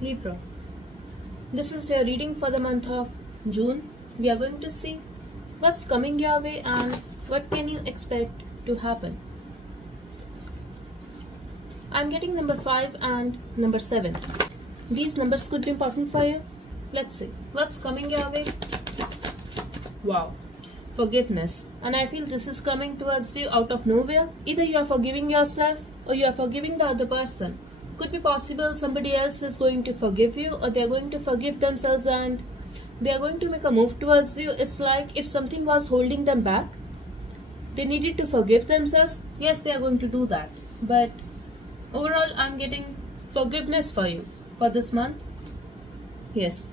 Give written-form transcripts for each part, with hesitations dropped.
Libra. This is your reading for the month of June. We are going to see what's coming your way and what can you expect to happen. I'm getting number 5 and number 7. These numbers could be important for you. Let's see what's coming your way. Wow. Forgiveness. And I feel this is coming towards you out of nowhere. Either you are forgiving yourself or you are forgiving the other person. Could be possible somebody else is going to forgive you, or they are going to forgive themselves and they are going to make a move towards you. It's like if something was holding them back, they needed to forgive themselves. Yes, they are going to do that. But overall, I'm getting forgiveness for you for this month. Yes.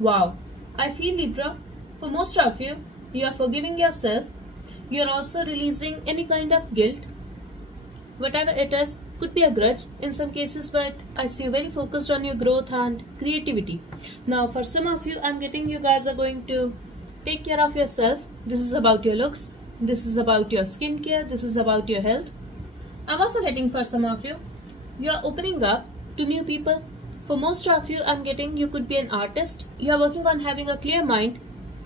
Wow. I feel, Libra, for most of you, you are forgiving yourself. You are also releasing any kind of guilt. Whatever it is, could be a grudge in some cases, but I see you very focused on your growth and creativity. Now, for some of you, I'm getting you guys are going to take care of yourself. This is about your looks. This is about your skincare. This is about your health. I'm also getting for some of you, you are opening up to new people. For most of you, I'm getting you could be an artist. You are working on having a clear mind.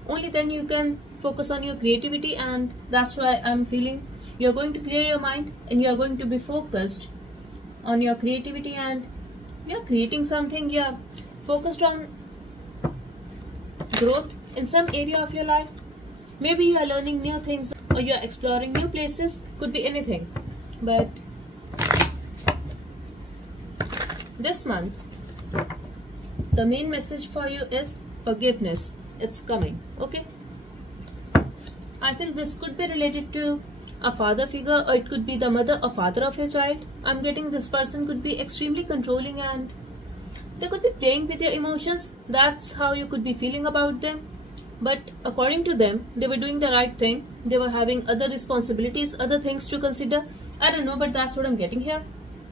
Only then you can focus on your creativity, and that's why I'm feeling you're going to clear your mind and you're going to be focused on your creativity and you're creating something. You're focused on growth in some area of your life. Maybe you are learning new things or you're exploring new places. Could be anything. But this month, the main message for you is forgiveness. It's coming. Okay. I feel this could be related to a father figure, or it could be the mother or father of your child. I'm getting this person could be extremely controlling and they could be playing with your emotions. That's how you could be feeling about them. But according to them, they were doing the right thing. They were having other responsibilities, other things to consider. I don't know, but that's what I'm getting here.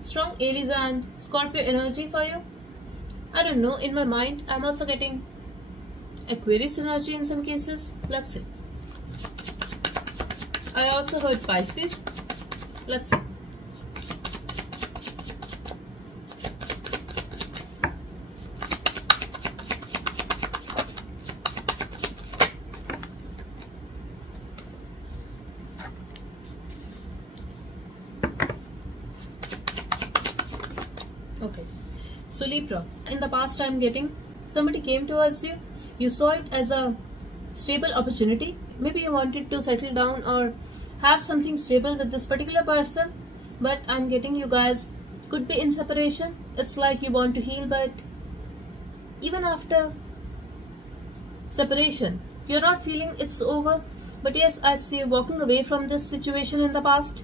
Strong Aries and Scorpio energy for you. I don't know, in my mind, I'm also getting Aquarius energy in some cases. Let's see. I also heard Pisces. Let's see. Okay. So Libra, in the past I'm getting somebody came towards you. You saw it as a stable opportunity. Maybe you wanted to settle down or have something stable with this particular person, but I'm getting you guys could be in separation. It's like you want to heal, but even after separation, you're not feeling it's over. But yes, I see you walking away from this situation in the past.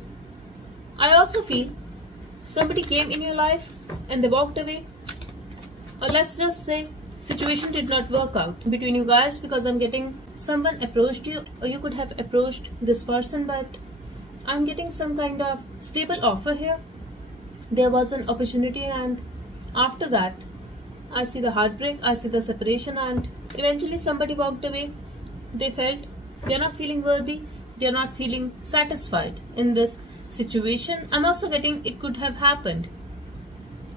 I also feel somebody came in your life and they walked away, or let's just say situation did not work out between you guys, because I'm getting someone approached you or you could have approached this person, but I'm getting some kind of stable offer here. There was an opportunity and after that I see the heartbreak, I see the separation, and eventually somebody walked away. They felt they're not feeling worthy, they're not feeling satisfied in this situation. I'm also getting it could have happened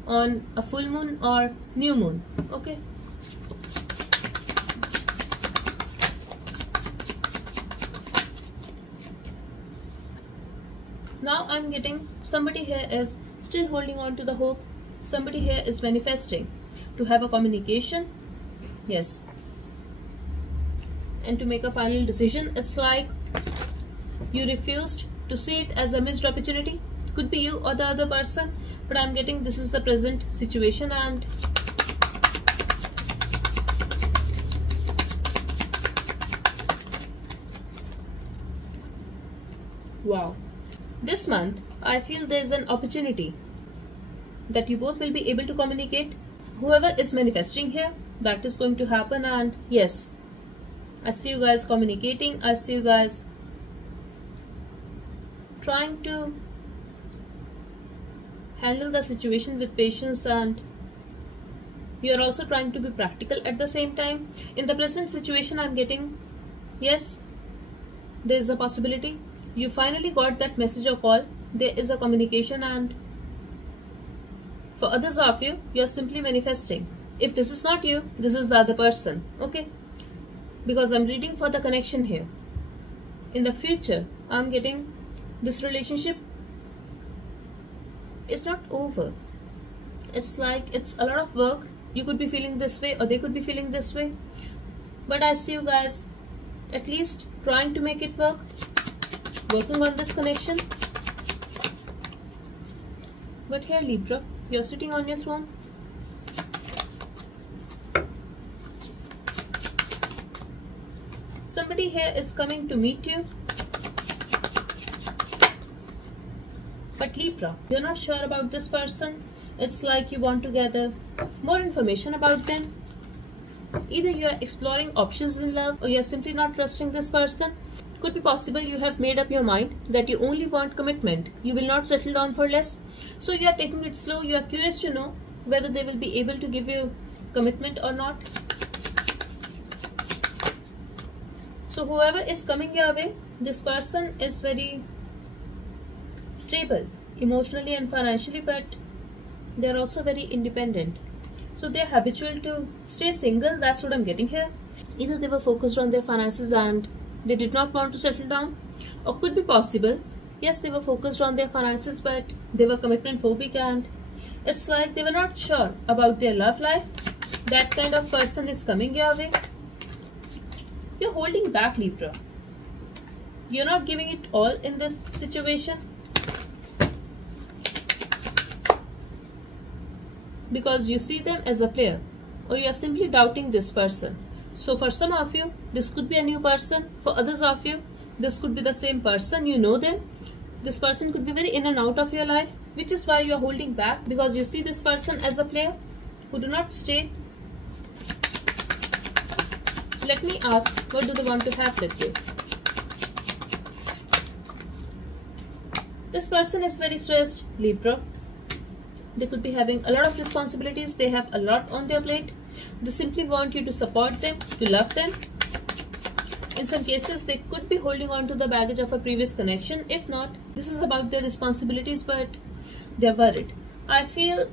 on a full moon or new moon. Okay. Now I'm getting somebody here is still holding on to the hope. Somebody here is manifesting to have a communication. Yes. And to make a final decision. It's like you refused to see it as a missed opportunity. Could be you or the other person, but I'm getting this is the present situation. And wow. This month, I feel there's an opportunity that you both will be able to communicate. Whoever is manifesting here, that is going to happen. And yes, I see you guys communicating. I see you guys trying to handle the situation with patience, and you are also trying to be practical at the same time. In the present situation, I'm getting, yes, there is a possibility you finally got that message or call. There is a communication, and For others of you, you're simply manifesting. If this is not you, this is the other person, okay? Because I'm reading for the connection here. In the future, I'm getting this relationship is not over. It's like it's a lot of work. You could be feeling this way or they could be feeling this way. But I see you guys at least trying to make it work, working on this connection. But here, Libra, you're sitting on your throne. Somebody here is coming to meet you. But Libra, you're not sure about this person. It's like you want to gather more information about them. Either you are exploring options in love or you are simply not trusting this person. Could be possible you have made up your mind that you only want commitment. You will not settle down for less. So you are taking it slow. You are curious to know whether they will be able to give you commitment or not. So whoever is coming your way, this person is very stable emotionally and financially, but they are also very independent. So they are habitual to stay single. That's what I'm getting here. Either they were focused on their finances and they did not want to settle down, or could be possible, yes, they were focused on their finances but they were commitment phobic and it's like they were not sure about their love life. That kind of person is coming your way. You're holding back, Libra. You're not giving it all in this situation because you see them as a player, or you are simply doubting this person. So for some of you, this could be a new person. For others of you, this could be the same person. You know them. This person could be very in and out of your life, which is why you are holding back, because you see this person as a player who do not stay. Let me ask, what do they want to have with you? This person is very stressed, Libra. They could be having a lot of responsibilities. They have a lot on their plate. They simply want you to support them, to love them. In some cases, they could be holding on to the baggage of a previous connection. If not, this is about their responsibilities, but they're worried. I feel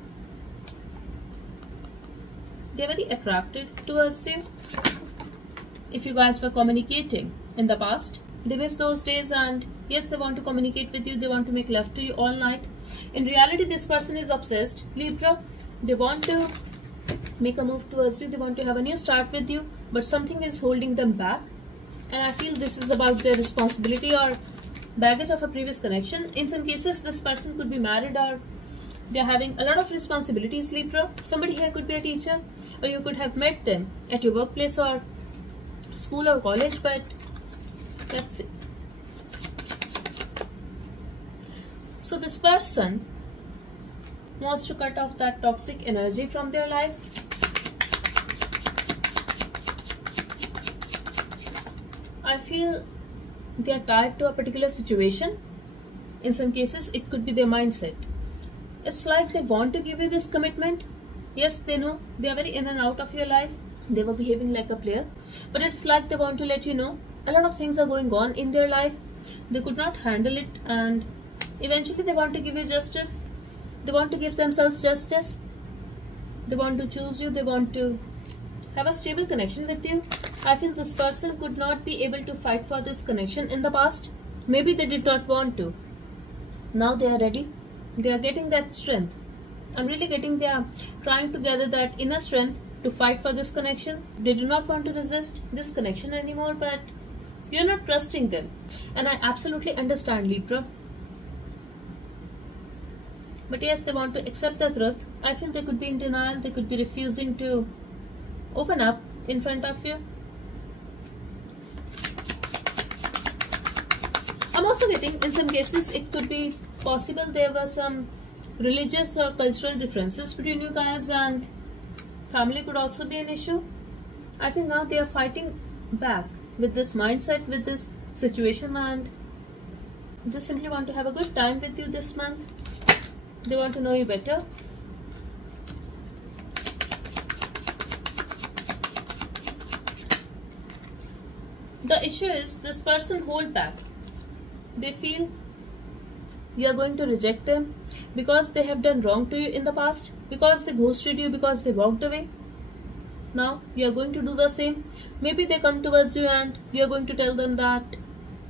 they're very attracted towards you. If you guys were communicating in the past, they miss those days and yes, they want to communicate with you. They want to make love to you all night. In reality, this person is obsessed, Libra. They want to make a move towards you. They want to have a new start with you, but something is holding them back. And I feel this is about their responsibility or baggage of a previous connection. In some cases, this person could be married or they're having a lot of responsibilities, Libra. Somebody here could be a teacher, or you could have met them at your workplace or school or college, but let's see. So this person wants to cut off that toxic energy from their life. I feel they are tied to a particular situation. In some cases, it could be their mindset. It's like they want to give you this commitment. Yes, they know they are very in and out of your life. They were behaving like a player, but it's like they want to let you know a lot of things are going on in their life. They could not handle it, and eventually they want to give you justice. They want to give themselves justice. They want to choose you. They want to have a stable connection with you. I feel this person could not be able to fight for this connection in the past. Maybe they did not want to. Now they are ready. They are getting that strength. I'm really getting they are trying to gather that inner strength to fight for this connection. They do not want to resist this connection anymore, but you're not trusting them. And I absolutely understand, Libra. But yes, they want to accept the truth. I feel they could be in denial. They could be refusing to open up in front of you. I'm also getting, in some cases, it could be possible there were some religious or cultural differences between you guys, and family could also be an issue. I feel now they are fighting back with this mindset, with this situation, and they simply want to have a good time with you this month. They want to know you better. The issue is this person hold back. They feel you are going to reject them because they have done wrong to you in the past. because they ghosted you, because they walked away. Now you are going to do the same. Maybe they come towards you and you are going to tell them that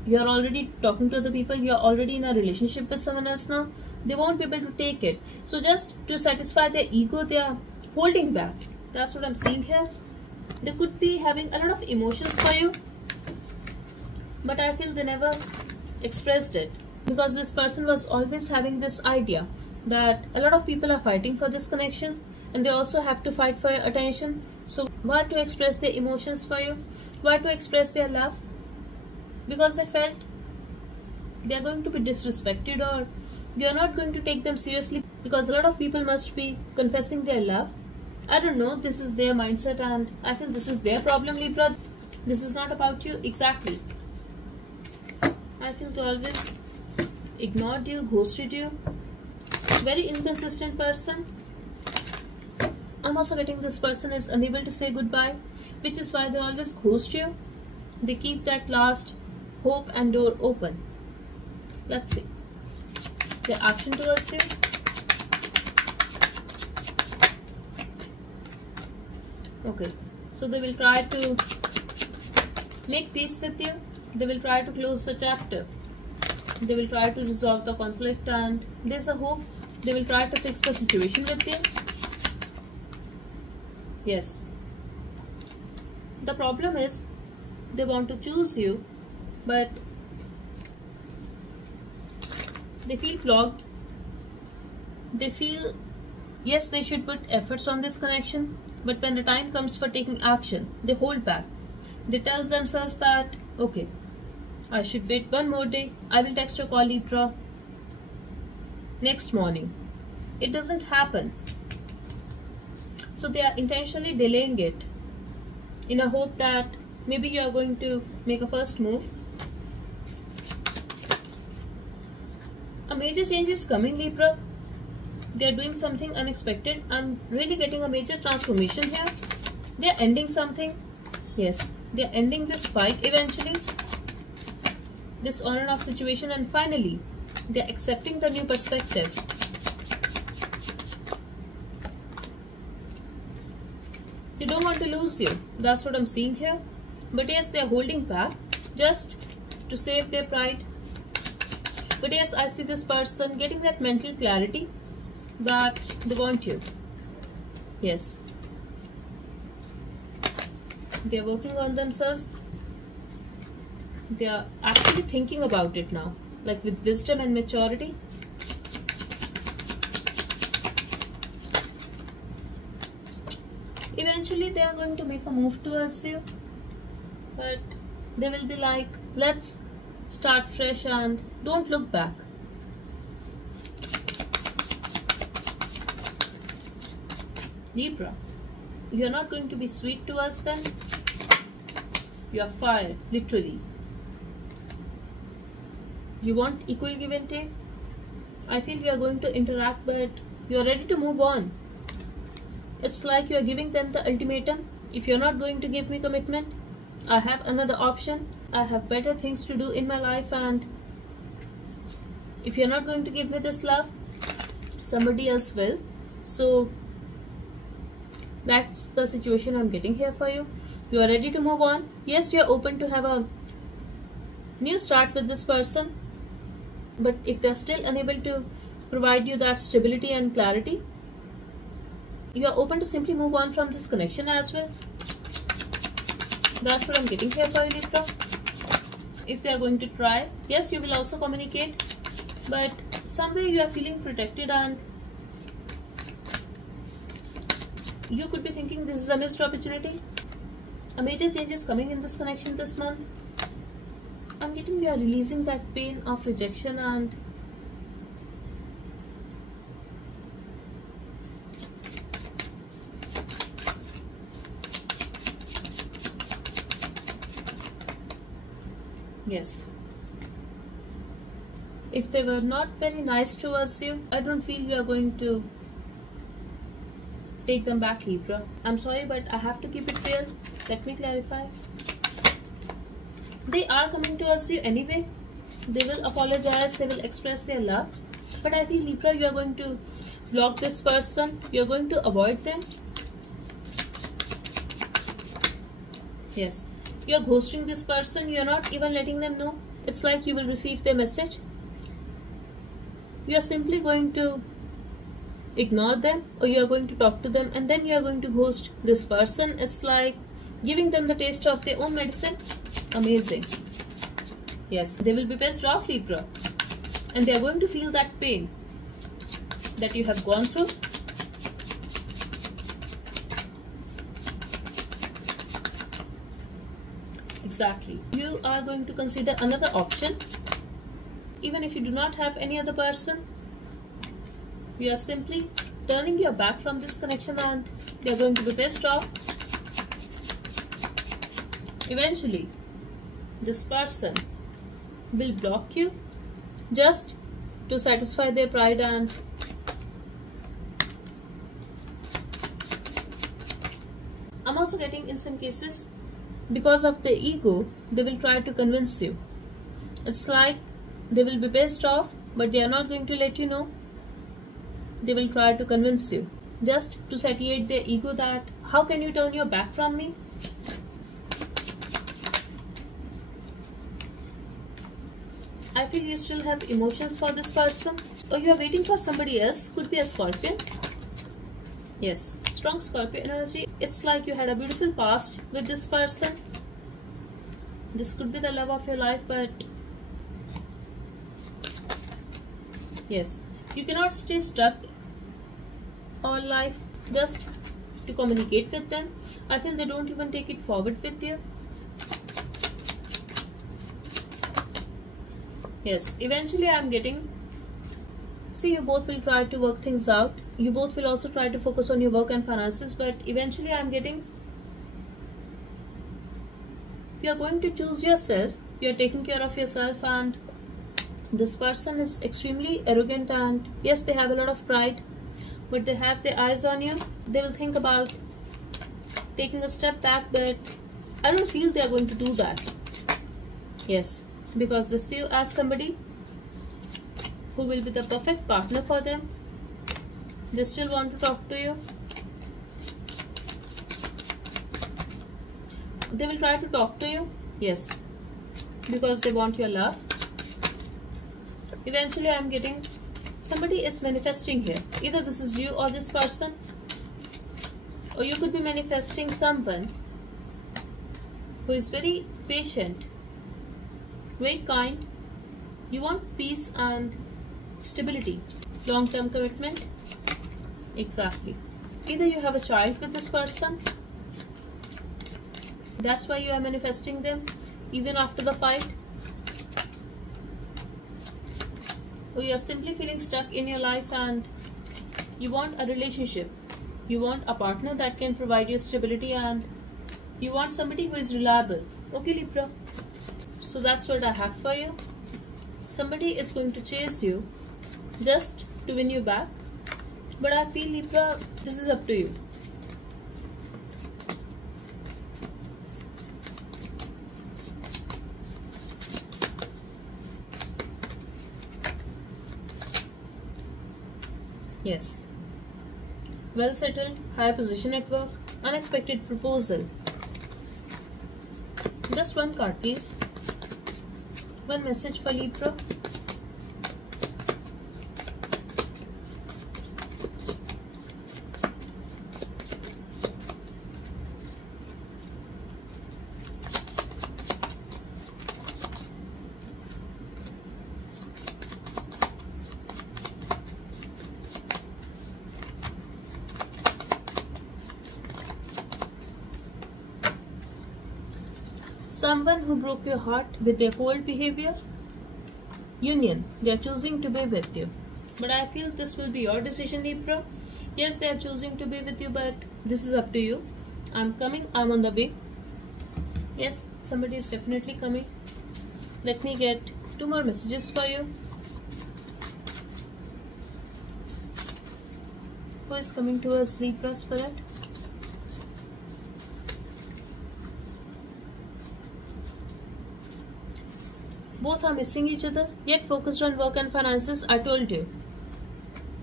you are already talking to other people, you are already in a relationship with someone else now. They won't be able to take it. So just to satisfy their ego, they are holding back. That's what I'm seeing here. They could be having a lot of emotions for you, but I feel they never expressed it, because this person was always having this idea that a lot of people are fighting for this connection and they also have to fight for your attention. So why to express their emotions for you? Why to express their love? Because they felt they are going to be disrespected, or you are not going to take them seriously, because a lot of people must be confessing their love. I don't know, this is their mindset and I feel this is their problem, Libra. This is not about you exactly. I feel they always ignored you, ghosted you. Very inconsistent person. I'm also getting this person is unable to say goodbye, which is why they always ghost you. They keep that last hope and door open. Let's see their action towards you. Okay, so they will try to make peace with you. They will try to close the chapter. They will try to resolve the conflict, and there's a hope they will try to fix the situation with you. Yes. The problem is they want to choose you, but they feel blocked. They feel, yes, they should put efforts on this connection, but when the time comes for taking action, they hold back. They tell themselves that, okay, I should wait one more day. I will text or call Libra next morning. It doesn't happen. So they are intentionally delaying it in a hope that maybe you are going to make a first move. A major change is coming, Libra. They are doing something unexpected. I'm really getting a major transformation here. They are ending something. Yes, they are ending this fight eventually. This on and off situation, and finally they are accepting the new perspective. They don't want to lose you. That's what I'm seeing here. But yes, they are holding back just to save their pride. But yes, I see this person getting that mental clarity that they want you. Yes. They are working on themselves. They are actually thinking about it now, like with wisdom and maturity. Eventually they are going to make a move towards you, but they will be like, let's start fresh and don't look back. Libra, you are not going to be sweet to us then. You are fired, literally. You want equal give and take. I feel we are going to interact, but you are ready to move on. It's like you are giving them the ultimatum. If you're not going to give me commitment, I have another option. I have better things to do in my life, and if you're not going to give me this love, somebody else will. So that's the situation I'm getting here for you. You are ready to move on. Yes, you are open to have a new start with this person, but if they're still unable to provide you that stability and clarity, you are open to simply move on from this connection as well. That's what I'm getting here for you, Libra. If they are going to try, yes, you will also communicate, but somewhere you are feeling protected, and you could be thinking this is a missed opportunity. A major change is coming in this connection this month. I'm getting you are releasing that pain of rejection, and yes, if they were not very nice towards you, I don't feel you are going to take them back, Libra. I'm sorry, but I have to keep it real. Let me clarify. They are coming towards you anyway. They will apologize, they will express their love, but I feel, Libra, you are going to block this person. You're going to avoid them. Yes, you're ghosting this person. You're not even letting them know. It's like you will receive their message. You are simply going to ignore them, or you are going to talk to them and then you are going to ghost this person. It's like giving them the taste of their own medicine. Amazing. Yes, they will be pissed off, Libra, and they are going to feel that pain that you have gone through. Exactly. You are going to consider another option. Even if you do not have any other person, you are simply turning your back from this connection and they are going to be pissed off. Eventually, this person will block you just to satisfy their pride, and I'm also getting in some cases, because of the ego, they will try to convince you. It's like they will be pissed off, but they are not going to let you know. They will try to convince you just to satiate their ego that how can you turn your back from me? I feel you still have emotions for this person, or you are waiting for somebody else. Could be a Scorpion. Yes, strong Scorpio energy. It's like you had a beautiful past with this person. This could be the love of your life, but yes, you cannot stay stuck all life just to communicate with them. I feel they don't even take it forward with you. Yes, eventually I'm getting, see, you both will try to work things out. You both will also try to focus on your work and finances, but eventually I'm getting, you are going to choose yourself. You are taking care of yourself, and this person is extremely arrogant, and yes, they have a lot of pride, but they have their eyes on you. They will think about taking a step back, but I don't feel they are going to do that. Yes, because they see you as somebody who will be the perfect partner for them. They still want to talk to you. They will try to talk to you. Yes, because they want your love. Eventually I'm getting, somebody is manifesting here. Either this is you or this person, or you could be manifesting someone who is very patient, very kind. You want peace and stability, long-term commitment. Exactly. Either you have a child with this person, that's why you are manifesting them even after the fight, or you are simply feeling stuck in your life and you want a relationship. You want a partner that can provide you stability, and you want somebody who is reliable. Okay, Libra, so that's what I have for you. Somebody is going to chase you just to win you back, but I feel, Libra, this is up to you. Yes, well settled, high position at work, unexpected proposal. Just one card, please. One message for Libra. Someone who broke your heart with their cold behavior. Union, they are choosing to be with you, but I feel this will be your decision, Libra. Yes, they are choosing to be with you, but this is up to you. I'm coming, I'm on the way. Yes, somebody is definitely coming. Let me get 2 more messages for you. Who is coming to us, Libra Spirit? Both are missing each other, yet focused on work and finances. I told you.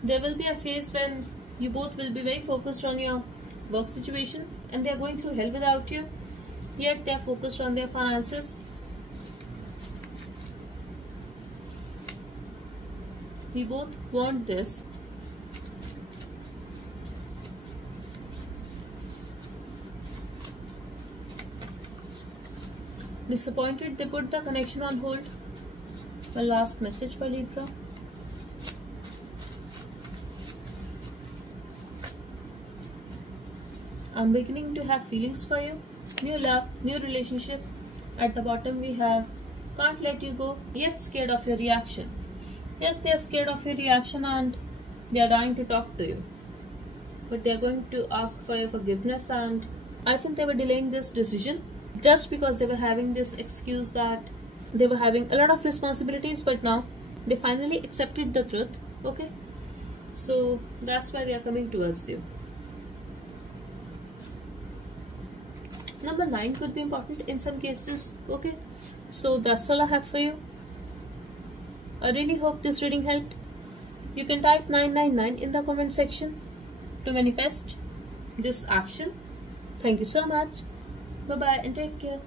There will be a phase when you both will be very focused on your work situation and they are going through hell without you, yet they are focused on their finances. We both want this. Disappointed, they put the connection on hold. My last message for Libra. I'm beginning to have feelings for you. New love, new relationship. At the bottom we have can't let you go, yet scared of your reaction. Yes, they are scared of your reaction and they are dying to talk to you. But they are going to ask for your forgiveness, and I feel they were delaying this decision just because they were having this excuse that they were having a lot of responsibilities, but now they finally accepted the truth. Okay, so that's why they are coming towards you. Number 9 could be important in some cases. Okay, so that's all I have for you. I really hope this reading helped. You can type 999 in the comment section to manifest this action. Thank you so much. Bye bye and take care.